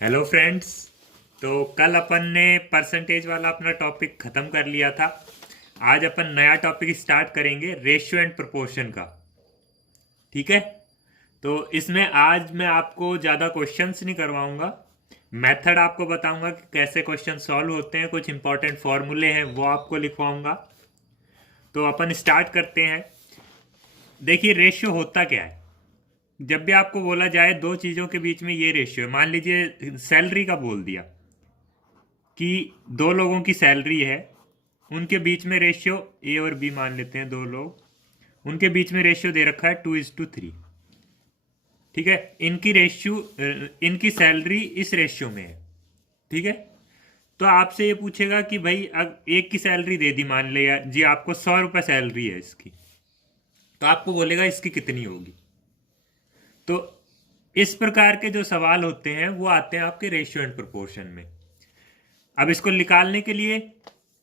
Hello friends. तो कल अपन ने परसेंटेज वाला अपना टॉपिक ख़त्म कर लिया था। आज अपन नया टॉपिक स्टार्ट करेंगे, रेशियो एंड प्रोपोर्शन का। ठीक है। तो इसमें आज मैं आपको ज़्यादा क्वेश्चंस नहीं करवाऊंगा। मेथड आपको बताऊंगा कि कैसे क्वेश्चन सॉल्व होते हैं, कुछ इंपॉर्टेंट फॉर्मूले हैं वो आपको लिखवाऊंगा। तो अपन स्टार्ट करते हैं। देखिए, रेशियो होता क्या है। जब भी आपको बोला जाए दो चीज़ों के बीच में ये रेशियो है, मान लीजिए सैलरी का बोल दिया कि दो लोगों की सैलरी है, उनके बीच में रेशियो ए और बी मान लेते हैं, दो लोग, उनके बीच में रेशियो दे रखा है 2:3। ठीक है। इनकी रेशियो, इनकी सैलरी इस रेशियो में है। ठीक है। तो आपसे ये पूछेगा कि भाई अब एक की सैलरी दे दी, मान लिया जी आपको 100 रुपये सैलरी है इसकी, तो आपको बोलेगा इसकी कितनी होगी। तो इस प्रकार के जो सवाल होते हैं वो आते हैं आपके रेशियो एंड प्रोपोर्शन में। अब इसको निकालने के लिए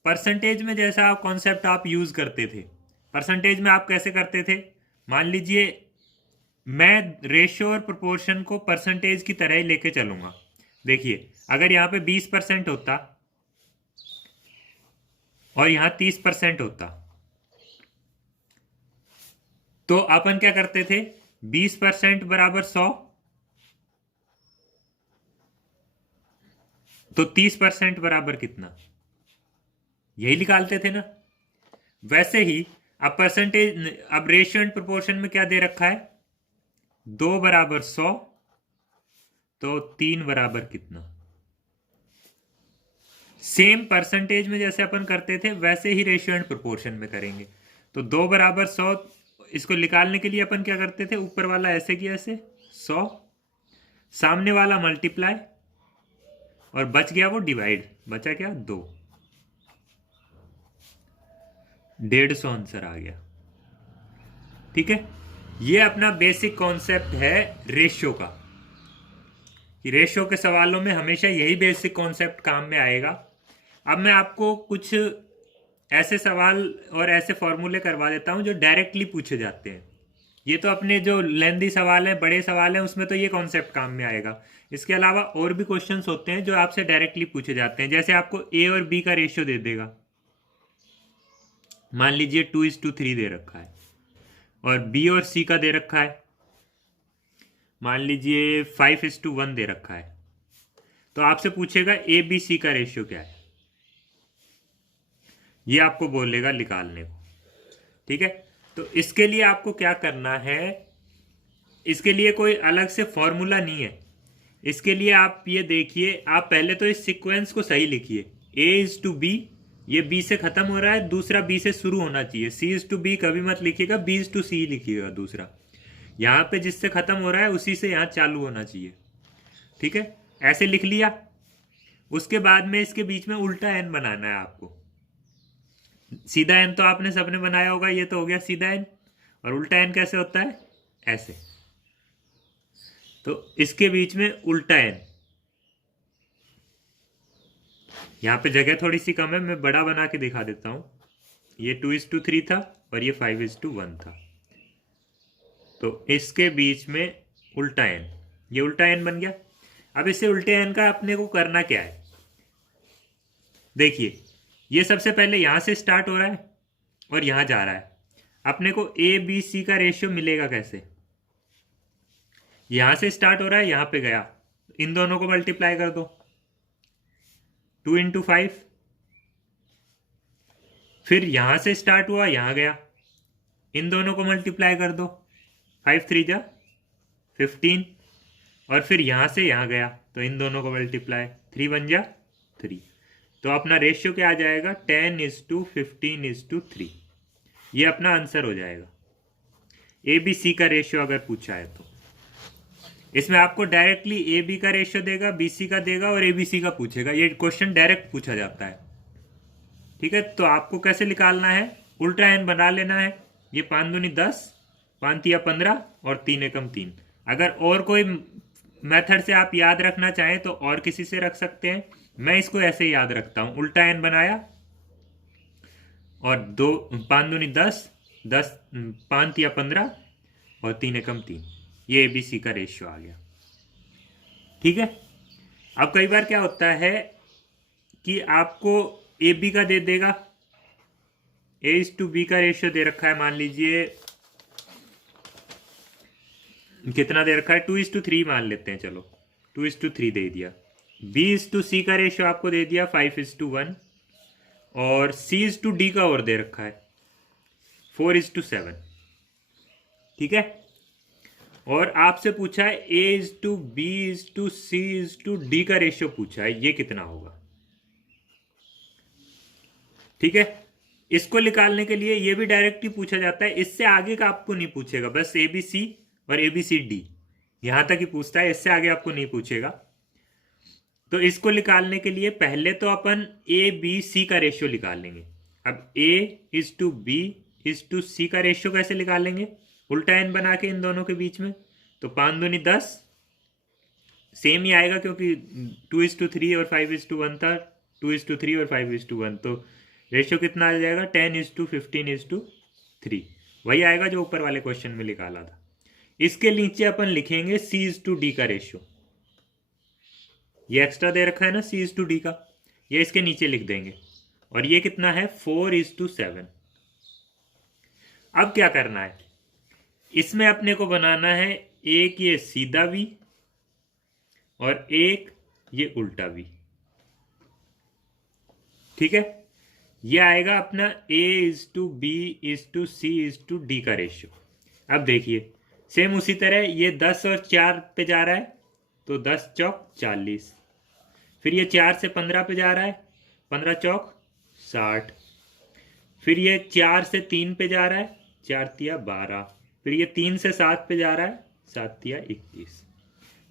परसेंटेज में जैसा कॉन्सेप्ट आप यूज करते थे, परसेंटेज में आप कैसे करते थे। मान लीजिए मैं रेशियो और प्रोपोर्शन को परसेंटेज की तरह ही लेके चलूंगा। देखिए, अगर यहाँ पे 20% होता और यहाँ 30% होता, तो अपन क्या करते थे, 20% बराबर 100, तो 30% बराबर कितना, यही निकालते थे ना। वैसे ही अब परसेंटेज, अब रेशियो एंड प्रोपोर्शन में क्या दे रखा है, 2 बराबर 100, तो 3 बराबर कितना। सेम परसेंटेज में जैसे अपन करते थे वैसे ही रेशियो एंड प्रोपोर्शन में करेंगे। तो 2 बराबर 100, इसको निकालने के लिए अपन क्या करते थे, ऊपर वाला ऐसे किया, ऐसे 100, सामने वाला मल्टीप्लाई, और बच गया वो डिवाइड, बचा क्या 2, 150 आंसर आ गया। ठीक है। ये अपना बेसिक कॉन्सेप्ट है रेशियो का, कि रेशियो के सवालों में हमेशा यही बेसिक कॉन्सेप्ट काम में आएगा। अब मैं आपको कुछ ऐसे सवाल और ऐसे फॉर्मूले करवा देता हूं जो डायरेक्टली पूछे जाते हैं। ये तो अपने जो लेंदी सवाल है, बड़े सवाल हैं, उसमें तो ये कॉन्सेप्ट काम में आएगा। इसके अलावा और भी क्वेश्चंस होते हैं जो आपसे डायरेक्टली पूछे जाते हैं। जैसे आपको ए और बी का रेशियो दे देगा, मान लीजिए 2:3 दे रखा है, और बी और सी का दे रखा है, मान लीजिए 5:1 दे रखा है। तो आपसे पूछेगा ए बी सी का रेशियो क्या है, ये आपको बोलेगा निकालने को। ठीक है। तो इसके लिए आपको क्या करना है, इसके लिए कोई अलग से फॉर्मूला नहीं है। इसके लिए आप ये देखिए, आप पहले तो इस सीक्वेंस को सही लिखिए। A:B, ये B से खत्म हो रहा है, दूसरा B से शुरू होना चाहिए। C:B कभी मत लिखिएगा, B:C लिखिएगा दूसरा। यहाँ पे जिससे खत्म हो रहा है उसी से यहाँ चालू होना चाहिए। ठीक है। ऐसे लिख लिया। उसके बाद में इसके बीच में उल्टा एन बनाना है आपको। सीधा एन तो आपने सबने बनाया होगा, ये तो हो गया सीधा एन। और उल्टा एन कैसे होता है, ऐसे। तो इसके बीच में उल्टा एन, यहाँ पे जगह थोड़ी सी कम है, मैं बड़ा बना के दिखा देता हूं। ये 2:3 था और ये 5:1 था, तो इसके बीच में उल्टा एन, ये उल्टा एन बन गया। अब इससे उल्टे एन का अपने को करना क्या है, देखिए ये सबसे पहले यहां से स्टार्ट हो रहा है और यहां जा रहा है। अपने को ए बी सी का रेशियो मिलेगा कैसे, यहां से स्टार्ट हो रहा है, यहां पे गया, इन दोनों को मल्टीप्लाई कर दो, 2 × 5। फिर यहां से स्टार्ट हुआ, यहां गया, इन दोनों को मल्टीप्लाई कर दो, 5×3 = 15। और फिर यहां से यहां गया तो इन दोनों को मल्टीप्लाई, 3×1 = 3। तो अपना रेशियो क्या आ जाएगा, 10:15:3। ये अपना आंसर हो जाएगा। ए बी सी का रेशियो अगर पूछा है तो इसमें आपको डायरेक्टली ए बी का रेशियो देगा, बी सी का देगा और ए बी सी का पूछेगा। ये क्वेश्चन डायरेक्ट पूछा जाता है। ठीक है। तो आपको कैसे निकालना है, उल्टा एन बना लेना है। ये 5 दूनी 10, 5 तिया 15 और 3 एकम 3। अगर और कोई मेथड से आप याद रखना चाहें तो और किसी से रख सकते हैं, मैं इसको ऐसे याद रखता हूं। उल्टा एन बनाया और 5 दूनी 10, 10 5 तिया 15 और 3 एकम 3, ये ABC का रेशियो आ गया। ठीक है। अब कई बार क्या होता है कि आपको ए बी का दे देगा, A/B का रेशियो दे रखा है, मान लीजिए कितना दे रखा है, 2:3 मान लेते हैं, चलो 2:3 दे दिया। B/C का रेशियो आपको दे दिया 5:1 और C/D का और दे रखा है 4:7। ठीक है, और आपसे पूछा है A/B/C/D का रेशियो पूछा है, ये कितना होगा। ठीक है, इसको निकालने के लिए ये भी डायरेक्ट ही पूछा जाता है, इससे आगे का आपको नहीं पूछेगा, बस ABC और ABCD यहां तक ही पूछता है, इससे आगे आपको नहीं पूछेगा। तो इसको निकालने के लिए पहले तो अपन ABC का रेशियो निकाल लेंगे। अब A/B/C का रेशियो कैसे निकालेंगे, उल्टा n बना के इन दोनों के बीच में, तो 5 दूनी 10, सेम ही आएगा क्योंकि 2:3 और 5:1 था, 2:3 और 5:1, तो रेशियो कितना आ जाएगा 10:15:3, वही आएगा जो ऊपर वाले क्वेश्चन में निकाला था। इसके नीचे अपन लिखेंगे C/D का रेशियो, ये एक्स्ट्रा दे रखा है ना C/D का, ये इसके नीचे लिख देंगे, और ये कितना है 4:7। अब क्या करना है, इसमें अपने को बनाना है एक ये सीधा V और एक ये उल्टा V। ठीक है, ये आएगा अपना A/B/C/D का रेशियो। अब देखिए सेम उसी तरह ये 10 और 4 पे जा रहा है, तो 10 चौक 40, फिर ये 4 से 15 पे जा रहा है, 15 चौक 60, फिर ये 4 से 3 पे जा रहा है, 4 तिया 12, फिर ये 3 से 7 पे जा रहा है, 7 तिया 21,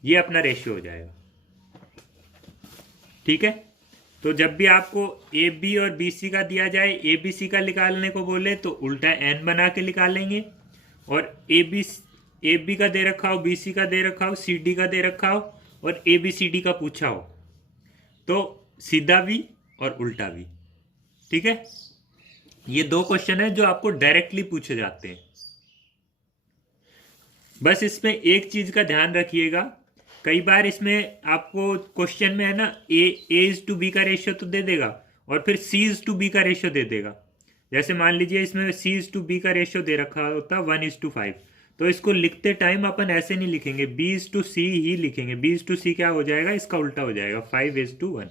ये अपना रेशियो हो जाएगा। ठीक है, तो जब भी आपको AB और BC का दिया जाए, ABC का निकालने को बोले तो उल्टा n बना के निकालेंगे, और AB का दे रखा हो, BC का दे रखा हो, CD का दे रखा हो और ABCD का पूछा हो तो सीधा V और उल्टा V। ठीक है, ये दो क्वेश्चन है जो आपको डायरेक्टली पूछे जाते हैं। बस इसमें एक चीज का ध्यान रखिएगा, कई बार इसमें आपको क्वेश्चन में है ना A/B का रेशियो तो दे देगा और फिर C/B का रेशियो दे देगा। जैसे मान लीजिए इसमें C/B का रेशियो दे रखा होता 1:5, तो इसको लिखते टाइम अपन ऐसे नहीं लिखेंगे, B/C ही लिखेंगे। B/C क्या हो जाएगा, इसका उल्टा हो जाएगा 5:1।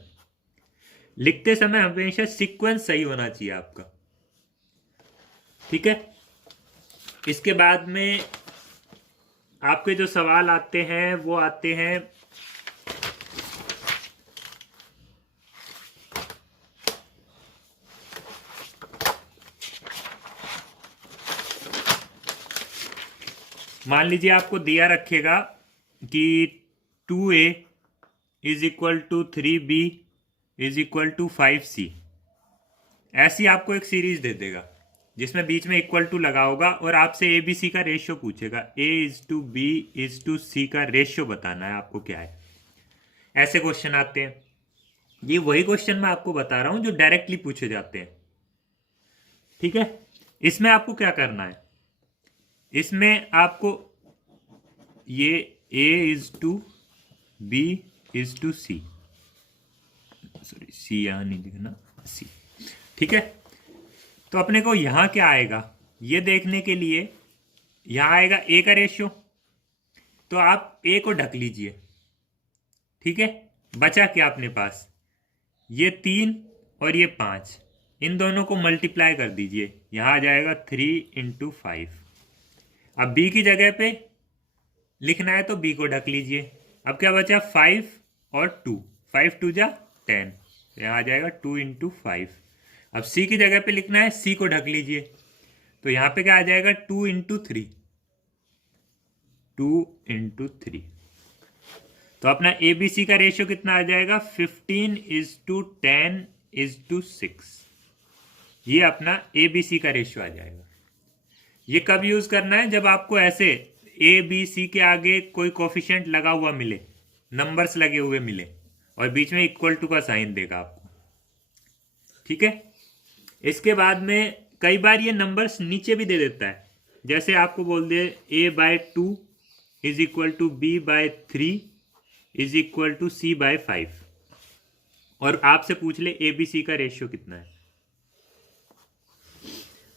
लिखते समय हमेशा सीक्वेंस सही होना चाहिए आपका। ठीक है, इसके बाद में आपके जो सवाल आते हैं वो आते हैं मान लीजिए आपको दिया रखेगा कि 2A = 3B = 5C, ऐसी आपको एक सीरीज दे देगा जिसमें बीच में इक्वल टू लगा होगा और आपसे ABC का रेशियो पूछेगा, A/B/C का रेशियो बताना है आपको क्या है। ऐसे क्वेश्चन आते हैं, ये वही क्वेश्चन मैं आपको बता रहा हूं जो डायरेक्टली पूछे जाते हैं। ठीक है, इसमें आपको क्या करना है, इसमें आपको ये A/B/C, सॉरी C यहां नहीं लिखना, C। ठीक है, तो अपने को यहां क्या आएगा ये देखने के लिए, यहां आएगा A का रेशियो, तो आप A को ढक लीजिए। ठीक है, बचा क्या अपने पास, ये 3 और ये 5, इन दोनों को मल्टीप्लाई कर दीजिए, यहां आ जाएगा 3 × 5। अब B की जगह पे लिखना है तो B को ढक लीजिए। अब क्या बचा 5 और 2, 5 2 जा 10, यहां आ जाएगा 2 × 5। अब C की जगह पे लिखना है, C को ढक लीजिए, तो यहां पे क्या आ जाएगा 2 × 3, 2 × 3। तो अपना ABC का रेशियो कितना आ जाएगा 15:10:6, ये अपना ABC का रेशियो आ जाएगा। ये कब यूज करना है, जब आपको ऐसे ABC के आगे कोई कोफिशिएंट लगा हुआ मिले, नंबर्स लगे हुए मिले और बीच में इक्वल टू का साइन देगा आपको। ठीक है, इसके बाद में कई बार ये नंबर्स नीचे भी दे देता है, जैसे आपको बोल दे A/2 = B/3 is equal to C by 5 और आपसे पूछ ले ए बी सी का रेशियो कितना है,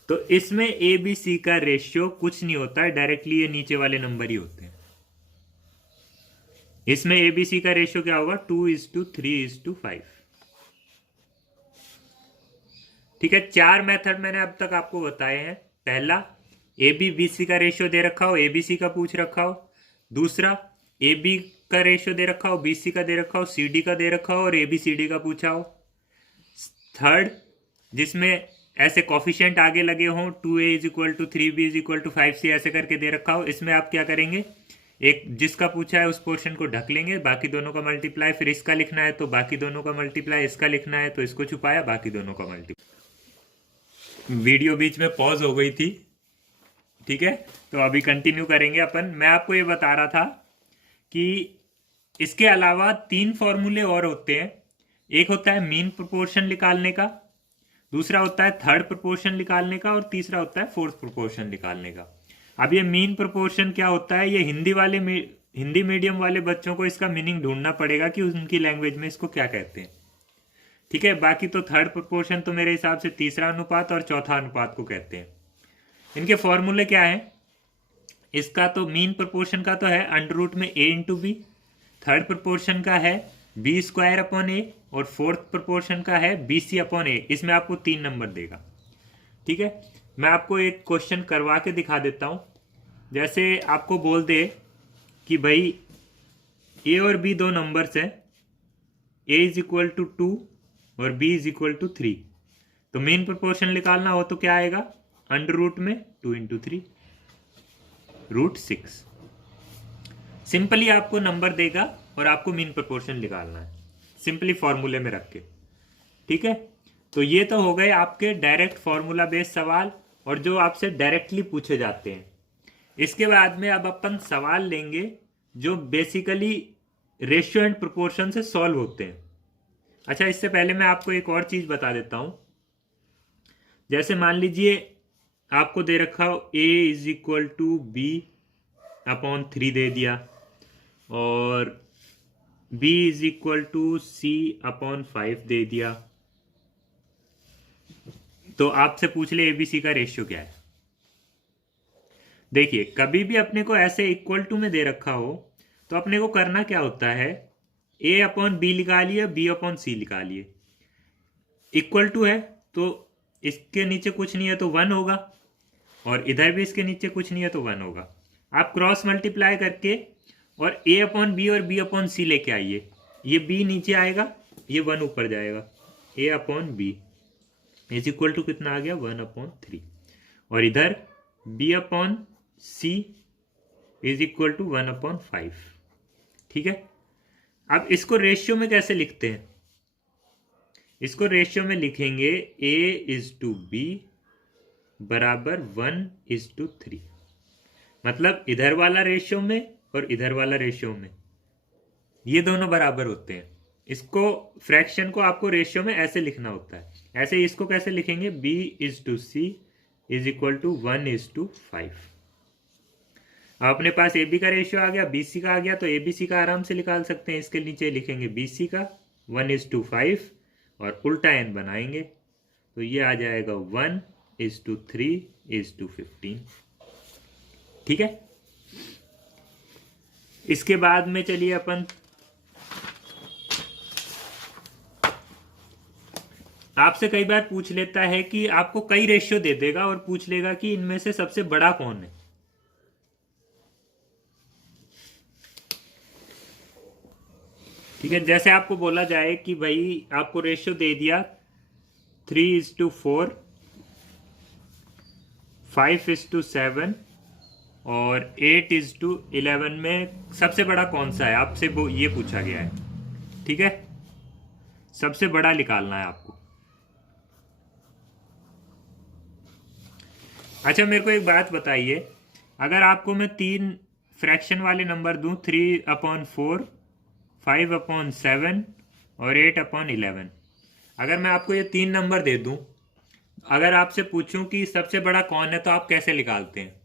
तो इसमें ए बी सी का रेशियो कुछ नहीं होता है, डायरेक्टली ये नीचे वाले नंबर ही होते हैं। इसमें ए बी सी का रेशियो क्या होगा, 2:3:5। ठीक है, 4 मेथड मैंने अब तक आपको बताए हैं। पहला, ए बी बी सी का रेशियो दे रखा हो, ए बी सी का पूछ रखा हो। दूसरा, ए बी का रेशियो दे रखा हो, बी सी का दे रखा हो, सी डी का दे रखा हो और ए बी सी डी का पूछा हो। थर्ड, जिसमें ऐसे कॉफिशिएंट आगे लगे हों, 2a is equal to 3b is equal to 5c ऐसे करके दे रखा हो। इसमें आप क्या करेंगे, एक जिसका पूछा है उस पोर्शन को ढक लेंगे, बाकी दोनों का मल्टीप्लाई, फिर इसका लिखना है तो बाकी दोनों का मल्टीप्लाई, इसका लिखना है तो इसको छुपाया, बाकी दोनों का मल्टीप्लाई। वीडियो बीच में पॉज हो गई थी, ठीक है, तो अभी कंटिन्यू करेंगे अपन। मैं आपको ये बता रहा था कि इसके अलावा 3 फॉर्मूले और होते हैं। एक होता है मीन प्रोपोर्शन निकालने का, दूसरा होता है थर्ड प्रोपोर्शन निकालने का और तीसरा होता है फोर्थ प्रोपोर्शन निकालने का। अब ये मीन प्रोपोर्शन क्या होता है, ये हिंदी मीडियम वाले बच्चों को इसका मीनिंग ढूंढना पड़ेगा कि उनकी लैंग्वेज में इसको क्या कहते हैं। ठीक है, बाकी तो थर्ड प्रोपोर्शन तो मेरे हिसाब से तीसरा अनुपात और चौथा अनुपात को कहते हैं। इनके फॉर्मूले क्या है, इसका तो मीन प्रोपोर्शन का तो है अंडर रूट में a into B, third proportion का है बी स्क्वायर अपॉन ए और फोर्थ प्रोपोर्शन का है बी सी अपॉन ए। इसमें आपको 3 नंबर देगा। ठीक है, मैं आपको एक क्वेश्चन करवा के दिखा देता हूं। जैसे आपको बोल दे कि भाई ए और बी 2 नंबर्स हैं, ए इज इक्वल टू 2 और बी इज इक्वल टू 3, तो मेन प्रोपोर्शन निकालना हो तो क्या आएगा, अंडर रूट में 2 इंटू 3 √6। सिंपली आपको नंबर देगा और आपको मीन प्रोपोर्शन निकालना है, सिंपली फॉर्मूले में रख के। ठीक है, तो ये तो हो गए आपके डायरेक्ट फॉर्मूला बेस्ड सवाल और जो आपसे डायरेक्टली पूछे जाते हैं। इसके बाद में अब अपन सवाल लेंगे जो बेसिकली रेशियो एंड प्रोपोर्शन से सॉल्व होते हैं। अच्छा, इससे पहले मैं आपको एक और चीज बता देता हूं। जैसे मान लीजिए आपको दे रखा हो a is equal to B upon 3 दे दिया और b is equal to c upon 5 दे दिया, तो आपसे पूछ ले एबीसी का रेशियो क्या है। देखिए, कभी भी अपने को ऐसे इक्वल टू में दे रखा हो तो अपने को करना क्या होता है, a अपॉन बी निकालिए, b अपॉन सी निकालिए। इक्वल टू है तो इसके नीचे कुछ नहीं है तो 1 होगा और इधर भी इसके नीचे कुछ नहीं है तो 1 होगा। आप क्रॉस मल्टीप्लाई करके और a अपॉन बी और b अपॉन सी लेके आइए, ये b नीचे आएगा, ये 1 ऊपर जाएगा। a upon B is equal to कितना आ गया, 1/3 और इधर b upon C is equal to 1/5। ठीक है, अब इसको रेशियो में कैसे लिखते हैं, इसको रेशियो में लिखेंगे a इज टू बी बराबर 1:3, मतलब इधर वाला रेशियो में और इधर वाला रेशियो में ये दोनों बराबर होते हैं। इसको फ्रैक्शन को आपको रेशियो में ऐसे लिखना होता है। ऐसे इसको कैसे लिखेंगे, b is to C is equal to 1:5। अब अपने पास ए बी का रेशियो आ गया, बी सी का आ गया, तो ए बी सी का आराम से निकाल सकते हैं। इसके नीचे लिखेंगे बी सी का 1:5 और उल्टा एन बनाएंगे तो ये आ जाएगा 1:3:15। ठीक है, इसके बाद में चलिए अपन आपसे कई बार पूछ लेता है कि आपको कई रेशियो दे देगा और पूछ लेगा कि इनमें से सबसे बड़ा कौन है। ठीक है, जैसे आपको बोला जाए कि भाई आपको रेशियो दे दिया 3:4, 5:7 और 8:11 में सबसे बड़ा कौन सा है, आपसे वो ये पूछा गया है। ठीक है, सबसे बड़ा निकालना है आपको। अच्छा, मेरे को एक बात बताइए, अगर आपको मैं 3 फ्रैक्शन वाले नंबर दूं, 3/4, 5/7 और 8/11, अगर मैं आपको ये 3 नंबर दे दूं, अगर आपसे पूछूं कि सबसे बड़ा कौन है तो आप कैसे निकालते हैं।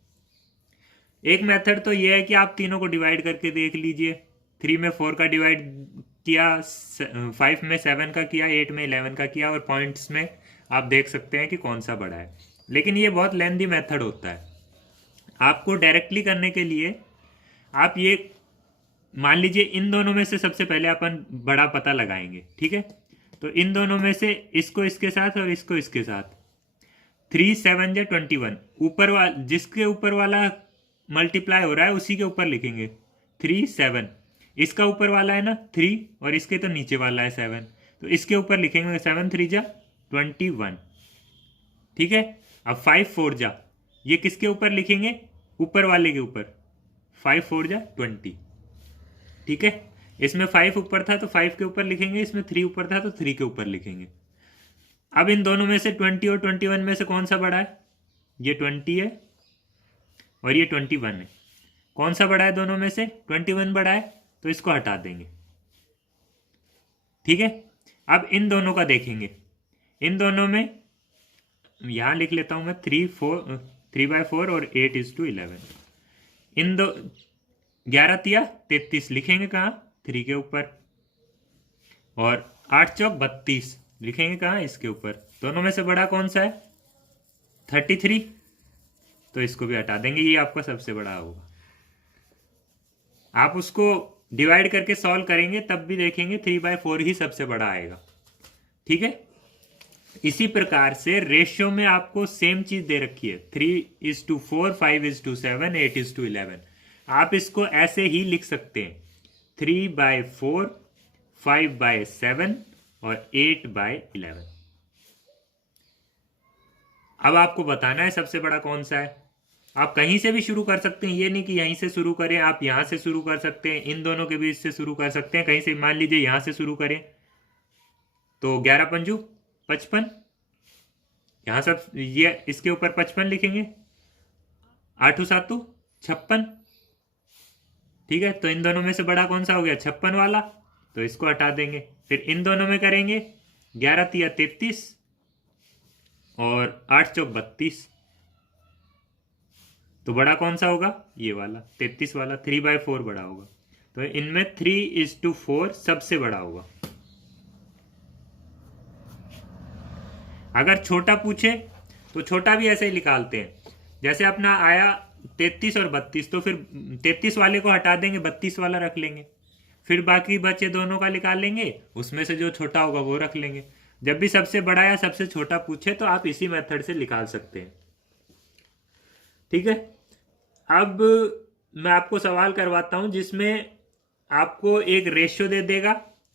एक मेथड तो ये है कि आप तीनों को डिवाइड करके देख लीजिए, 3 में 4 का डिवाइड किया, 5 में 7 का किया, 8 में 11 का किया, और पॉइंट्स में आप देख सकते हैं कि कौन सा बड़ा है। लेकिन ये बहुत लेंदी मेथड होता है। आपको डायरेक्टली करने के लिए आप ये मान लीजिए इन दोनों में से सबसे पहले अपन बड़ा पता लगाएंगे, ठीक है। तो इन दोनों में से इसको इसके साथ और इसको इसके साथ, 3 7 या 21, ऊपर वाला जिसके ऊपर वाला मल्टीप्लाई हो रहा है उसी के ऊपर लिखेंगे 3 7। इसका ऊपर वाला है ना 3, और इसके तो नीचे वाला है 7, तो इसके ऊपर लिखेंगे 7 3 जा 21, ठीक है। अब 5 4 जा, ये किसके ऊपर लिखेंगे, ऊपर वाले के ऊपर, 5 4 जा 20, ठीक है। इसमें 5 ऊपर था तो 5 के ऊपर लिखेंगे, इसमें 3 ऊपर था तो 3 के ऊपर लिखेंगे। अब इन दोनों में से 20 और 21 में से कौन सा बड़ा है, ये 20 है और ये 21 है। कौन सा बड़ा है दोनों में से, 21 बड़ा है, तो इसको हटा देंगे, ठीक है। अब इन दोनों का देखेंगे, इन दोनों में यहां लिख लेता हूं मैं 3/4 और 8:11। इन दो 11 तिया 33 लिखेंगे कहाँ, 3 के ऊपर, और 8 चौक 32 लिखेंगे कहाँ, इसके ऊपर। दोनों में से बड़ा कौन सा है, 33, तो इसको भी हटा देंगे, ये आपका सबसे बड़ा होगा। आप उसको डिवाइड करके सॉल्व करेंगे तब भी देखेंगे 3/4 ही सबसे बड़ा आएगा, ठीक है। इसी प्रकार से रेशियो में आपको सेम चीज दे रखी है, 3:4, 5:7, 8:11। आप इसको ऐसे ही लिख सकते हैं, 3/4, 5/7 और 8/11। अब आपको बताना है सबसे बड़ा कौन सा है। आप कहीं से भी शुरू कर सकते हैं, ये नहीं कि यहीं से शुरू करें, आप यहां से शुरू कर सकते हैं, इन दोनों के बीच से शुरू कर सकते हैं, कहीं से मान लीजिए यहां से शुरू करें तो 11 पंजू 55, यहां सब ये इसके ऊपर 55 लिखेंगे, 8 7 56, ठीक है। तो इन दोनों में से बड़ा कौन सा हो गया, 56 वाला, तो इसको हटा देंगे। फिर इन दोनों में करेंगे 11 तिया 33 और 8 चौक 32, तो बड़ा कौन सा होगा, ये वाला 33 वाला, 3/4 बड़ा होगा। तो इनमें 3:4 सबसे बड़ा होगा। अगर छोटा पूछे तो छोटा भी ऐसे ही निकालते हैं, जैसे अपना आया 33 और 32, तो फिर 33 वाले को हटा देंगे, 32 वाला रख लेंगे, फिर बाकी बचे दोनों का निकाल लेंगे, उसमें से जो छोटा होगा वो रख लेंगे। जब भी सबसे बड़ा या सबसे छोटा पूछे तो आप इसी मेथड से निकाल सकते हैं, ठीक है। अब मैं आपको सवाल करवाता हूं जिसमें आपको एक रेशियो दे देगा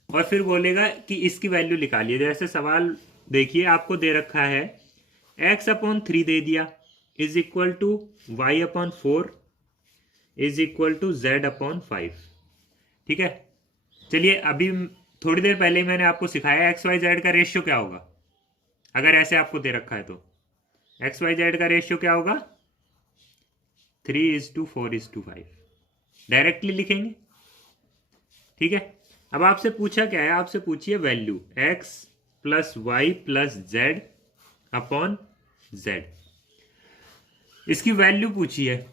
और फिर बोलेगा कि इसकी वैल्यू निकालिए। जैसे सवाल देखिए, आपको दे रखा है x/3 दे दिया is equal to y/4 is equal to z/5, ठीक है। चलिए, अभी थोड़ी देर पहले मैंने आपको सिखाया एक्स वाई जेड का रेशियो क्या होगा। अगर ऐसे आपको दे रखा है तो एक्स वाई जेड का रेशियो क्या होगा, 3:4:5, डायरेक्टली लिखेंगे, ठीक है। अब आपसे पूछा क्या है, आपसे पूछिए वैल्यू x + y + z/z, इसकी वैल्यू पूछी है।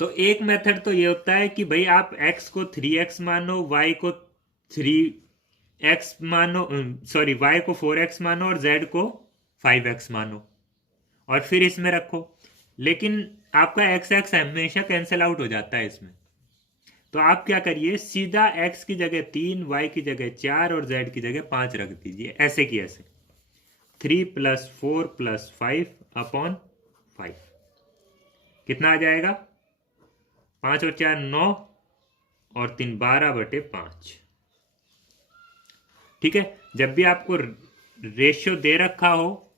तो एक मेथड तो ये होता है कि भाई आप x को 3x मानो, y को 3x मानो, सॉरी y को 4x मानो और z को 5x मानो और फिर इसमें रखो। लेकिन आपका x हमेशा कैंसिल आउट हो जाता है इसमें, तो आप क्या करिए, सीधा x की जगह 3, y की जगह 4 और z की जगह 5 रख दीजिए, ऐसे की ऐसे। 3 + 4 + 5/5 कितना आ जाएगा, 5 और 4 9 और 3 12/5, ठीक है। जब भी आपको रेशियो दे रखा हो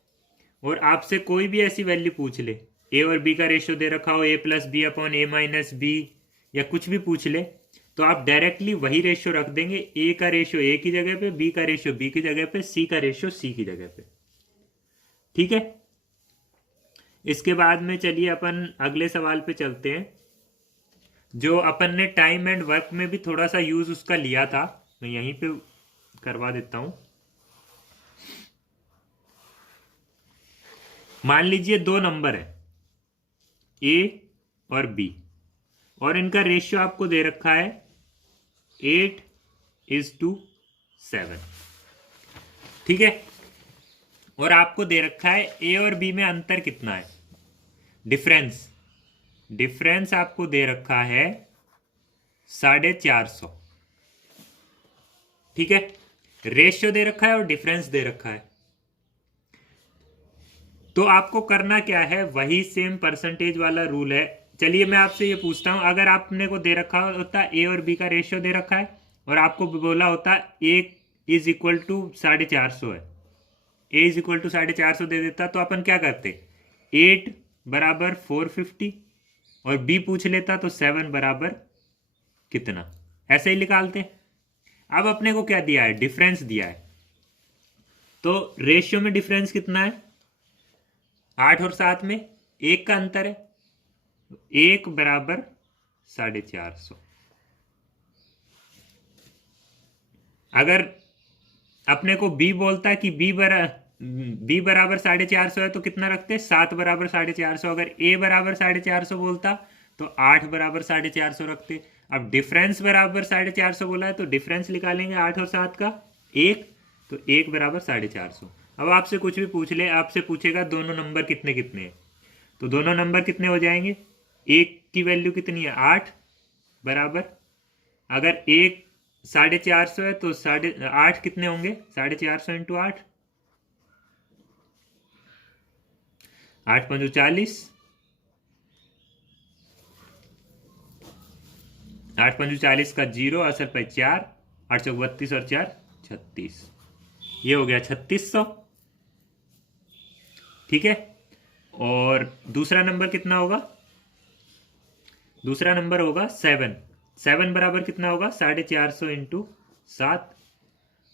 और आपसे कोई भी ऐसी वैल्यू पूछ ले, a और b का रेशियो दे रखा हो, a + b/a - b, या कुछ भी पूछ ले, तो आप डायरेक्टली वही रेशियो रख देंगे। a का रेशियो a की जगह पे, b का रेशियो b की जगह पे, c का रेशियो c की जगह पे, ठीक है। इसके बाद में चलिए अपन अगले सवाल पे चलते हैं, जो अपन ने टाइम एंड वर्क में भी थोड़ा सा यूज उसका लिया था। मैं यहीं पे करवा देता हूं। मान लीजिए दो नंबर है a और b और इनका रेशियो आपको दे रखा है 8:7। ठीक है, और आपको दे रखा है ए और बी में अंतर कितना है, डिफरेंस आपको दे रखा है 450। ठीक है, रेशियो दे रखा है और डिफरेंस दे रखा है। तो आपको करना क्या है, वही सेम परसेंटेज वाला रूल है। चलिए मैं आपसे ये पूछता हूं, अगर आपने को दे रखा होता ए और बी का रेशियो दे रखा है और आपको बोला होता ए इज इक्वल टू 450 है, ए इज इक्वल टू 450 दे देता, तो अपन क्या करते, 8 बराबर 450 और बी पूछ लेता तो 7 बराबर कितना, ऐसे ही निकालते। अब अपने को क्या दिया है, डिफरेंस दिया है, तो रेशियो में डिफरेंस कितना है, 8 और 7 में 1 का अंतर है, 1 बराबर 450। अगर अपने को बी बोलता कि बी बराबर 450 है तो कितना रखते, 7 बराबर 450। अगर ए बराबर 450 बोलता तो 8 बराबर 450 रखते। अब डिफरेंस बराबर 450 बोला है तो डिफरेंस निकालेंगे 8 और 7 का 1, तो 1 बराबर 450। अब आपसे कुछ भी पूछ ले, आपसे पूछेगा दोनों नंबर कितने कितने हैं, तो दोनों नंबर कितने हो जाएंगे, एक की वैल्यू कितनी है 8 बराबर, अगर एक 450 है तो 8 कितने होंगे, 450 इंटू 8, 8 पंजू 40, 8 पंजू 40 का 0 असर पे 4, 8 चौक 32 और 4 36, ये हो गया 3600। ठीक है, और दूसरा नंबर कितना होगा, दूसरा नंबर होगा 7 बराबर कितना होगा, 450 इंटू 7,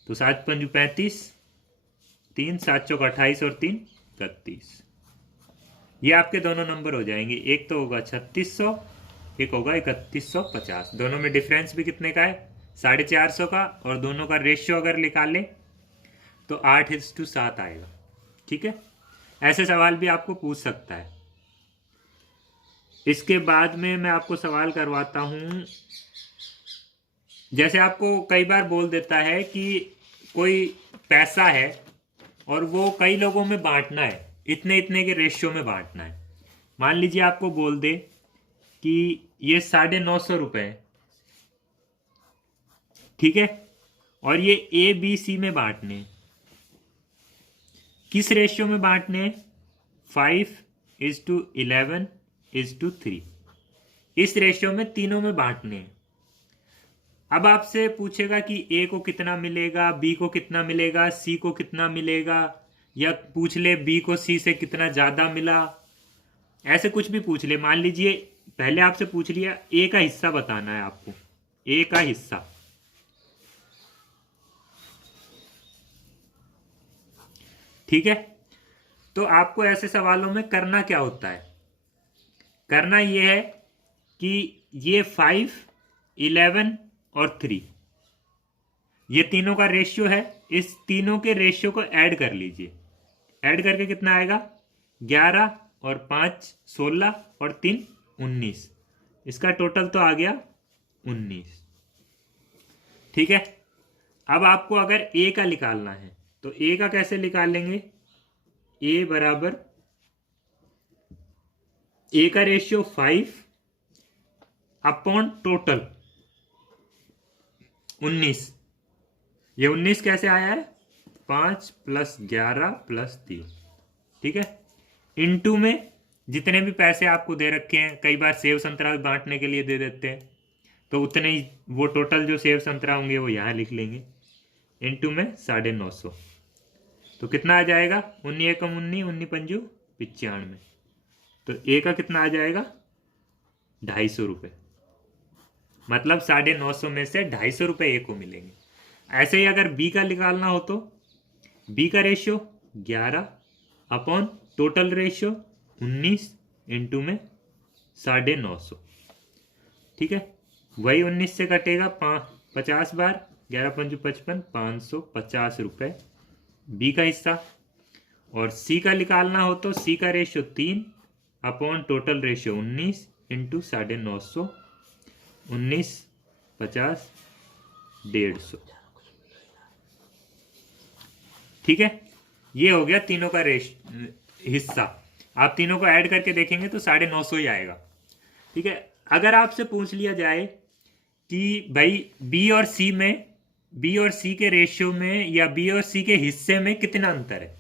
तो 7 पंजू 35, 3 7 चौक 28 और 3 31, ये आपके दोनों नंबर हो जाएंगे, एक तो होगा 3600, एक होगा 3150। दोनों में डिफरेंस भी कितने का है, 450 का, और दोनों का रेशियो अगर निकालें तो 8:7 आएगा। ठीक है, ऐसे सवाल भी आपको पूछ सकता है। इसके बाद में मैं आपको सवाल करवाता हूं, जैसे आपको कई बार बोल देता है कि कोई पैसा है और वो कई लोगों में बांटना है, इतने इतने के रेशियो में बांटना है। मान लीजिए आपको बोल दे कि ये 950 रुपए है, ठीक है, और ये ए बी सी में बांटने हैं। किस रेशियो में बांटने हैं, 5:11:3, इस रेशियो में तीनों में बांटने हैं। अब आपसे पूछेगा कि ए को कितना मिलेगा, बी को कितना मिलेगा, सी को कितना मिलेगा, या पूछ ले बी को सी से कितना ज्यादा मिला, ऐसे कुछ भी पूछ ले। मान लीजिए पहले आपसे पूछ लिया ए का हिस्सा बताना है आपको, ए का हिस्सा, ठीक है। तो आपको ऐसे सवालों में करना क्या होता है, करना यह है कि ये 5, 11 और 3 ये तीनों का रेशियो है, इस तीनों के रेशियो को ऐड कर लीजिए। ऐड करके कितना आएगा, 11 और 5 16 और 3 19, इसका टोटल तो आ गया 19। ठीक है, अब आपको अगर ए का निकालना है तो ए का कैसे निकालेंगे, ए बराबर ए का रेशियो 5 अपॉन टोटल 19। ये 19 कैसे आया है, 5 + 11 + 3, ठीक है, इनटू में जितने भी पैसे आपको दे रखे हैं, कई बार सेव संतरा बांटने के लिए दे देते हैं, तो उतने ही वो टोटल जो सेव संतरा होंगे वो यहां लिख लेंगे, इनटू में 950, तो कितना आ जाएगा, 19 एकम 19, 19 पंजू 95, तो ए का कितना आ जाएगा, 250 रुपये, मतलब 950 में से 250 रुपये ए को मिलेंगे। ऐसे ही अगर बी का निकालना हो तो बी का ratio 11 upon total ratio 19 into में 950, ठीक है, वही 19 से कटेगा 50 बार, 11 पंजू 55, 550 रुपये बी का हिस्सा। और सी का निकालना हो तो सी का ratio 3 upon total ratio 19 into 950, 19 50 150। ठीक है, ये हो गया तीनों का हिस्सा। आप तीनों को ऐड करके देखेंगे तो 950 ही आएगा। ठीक है, अगर आपसे पूछ लिया जाए कि भाई बी और सी के रेशियो में या बी और सी के हिस्से में कितना अंतर है,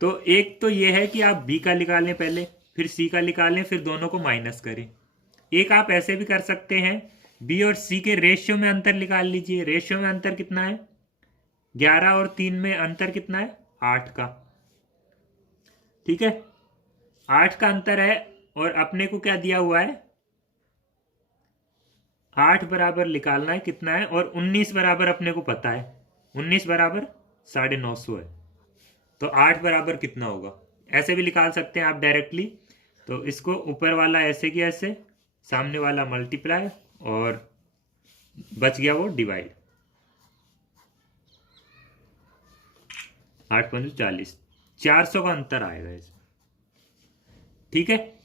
तो एक तो ये है कि आप बी का निकालें पहले, फिर सी का निकालें, फिर दोनों को माइनस करें। एक आप ऐसे भी कर सकते हैं, बी और सी के रेशियो में अंतर निकाल लीजिए। रेशियो में अंतर कितना है? 11 और 3 में अंतर कितना है? 8 का। ठीक है, 8 का अंतर है और अपने को क्या दिया हुआ है? 8 बराबर निकालना है कितना है, और 19 बराबर अपने को पता है, 19 बराबर 950 है। तो 8 बराबर कितना होगा? ऐसे भी निकाल सकते हैं आप डायरेक्टली। तो इसको ऊपर वाला ऐसे की ऐसे, सामने वाला मल्टीप्लाई, और बच गया वो डिवाइड। 8 पंच 40, 400 का अंतर आएगा इसमें। ठीक है,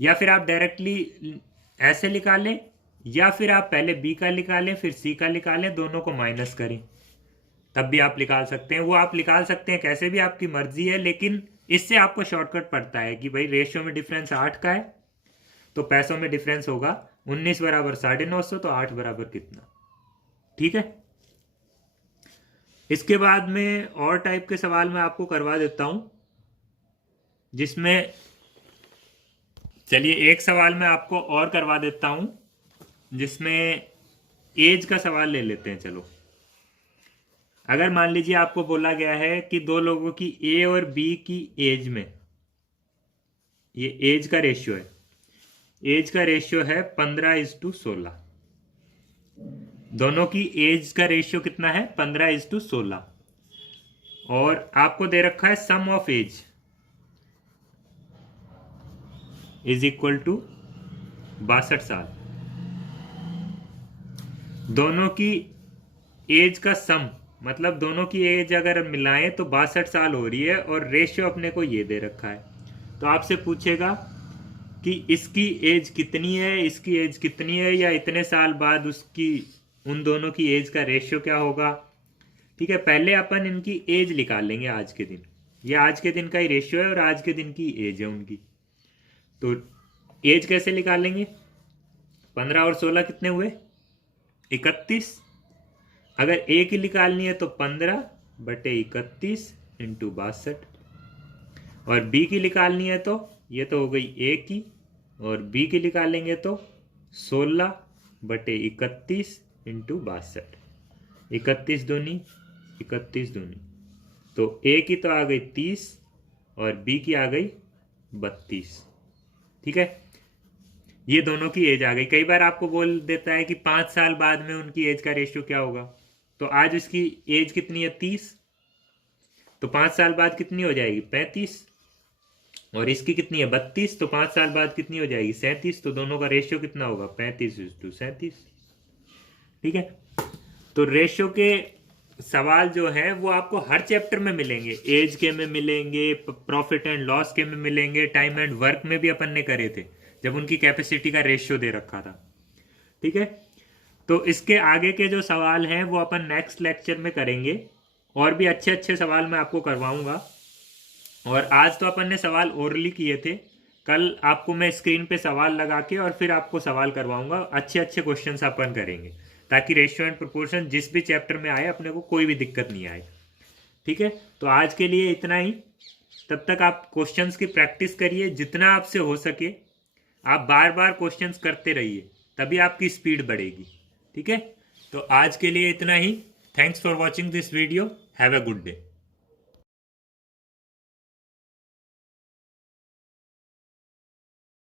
या फिर आप डायरेक्टली ऐसे निकालें, या फिर आप पहले बी का निकालें फिर सी का निकालें, दोनों को माइनस करें, तब भी आप निकाल सकते हैं। वो आप निकाल सकते हैं कैसे भी, आपकी मर्जी है, लेकिन इससे आपको शॉर्टकट पड़ता है कि भाई रेशियो में डिफरेंस 8 का है तो पैसों में डिफरेंस होगा 19 बराबर 950, तो 8 बराबर कितना। ठीक है, इसके बाद में और टाइप के सवाल मैं आपको करवा देता हूं, जिसमें चलिए एक सवाल मैं आपको और करवा देता हूं, जिसमें एज का सवाल ले लेते हैं। चलो, अगर मान लीजिए आपको बोला गया है कि दो लोगों की ए और बी की एज में, ये एज का रेशियो है, एज का रेशियो है 15:16। दोनों की एज का रेशियो कितना है? 15:16। और आपको दे रखा है sum of age is equal to 62 साल। दोनों की एज का सम, मतलब दोनों की एज अगर मिलाएं तो 62 साल हो रही है, और रेशियो अपने को ये दे रखा है। तो आपसे पूछेगा कि इसकी एज कितनी है, इसकी एज कितनी है, या इतने साल बाद उसकी, उन दोनों की एज का रेशियो क्या होगा। ठीक है, पहले अपन इनकी एज निकाल लेंगे आज के दिन। ये आज के दिन का ही रेशियो है और आज के दिन की एज है उनकी। तो एज कैसे निकालेंगे? 15 और 16 कितने हुए? 31। अगर ए की निकालनी है तो 15/31 इंटू 62, और बी की निकालनी है तो ये तो हो गई ए की, और बी की निकालेंगे तो 16/31 इंटू 62। 31 दूनी 31 दूनी, तो ए की तो आ गई 30 और बी की आ गई 32। ठीक है, ये दोनों की एज आ गई। कई बार आपको बोल देता है कि 5 साल बाद में उनकी एज का रेशियो क्या होगा, तो आज उसकी एज कितनी है? 30, तो 5 साल बाद कितनी हो जाएगी? 35। और इसकी कितनी है? 32, तो 5 साल बाद कितनी हो जाएगी? 37। तो दोनों का रेशियो कितना होगा? 35:37। ठीक है, तो रेशियो के सवाल जो है वो आपको हर चैप्टर में मिलेंगे। एज के में मिलेंगे, प्रॉफिट एंड लॉस के में मिलेंगे, टाइम एंड वर्क में भी अपन ने करे थे जब उनकी कैपेसिटी का रेशियो दे रखा था। ठीक है, तो इसके आगे के जो सवाल हैं वो अपन नेक्स्ट लेक्चर में करेंगे, और भी अच्छे अच्छे सवाल मैं आपको करवाऊंगा। और आज तो अपन ने सवाल ओरली किए थे, कल आपको मैं स्क्रीन पे सवाल लगा के और फिर आपको सवाल करवाऊंगा। अच्छे अच्छे क्वेश्चंस अपन करेंगे ताकि रेशियो एंड प्रोपोर्शन जिस भी चैप्टर में आए अपने को कोई भी दिक्कत नहीं आए। ठीक है, तो आज के लिए इतना ही। तब तक आप क्वेश्चंस की प्रैक्टिस करिए जितना आपसे हो सके। आप बार बार क्वेश्चंस करते रहिए, तभी आपकी स्पीड बढ़ेगी। ठीक है, तो आज के लिए इतना ही। Thanks for watching this video. Have a good day.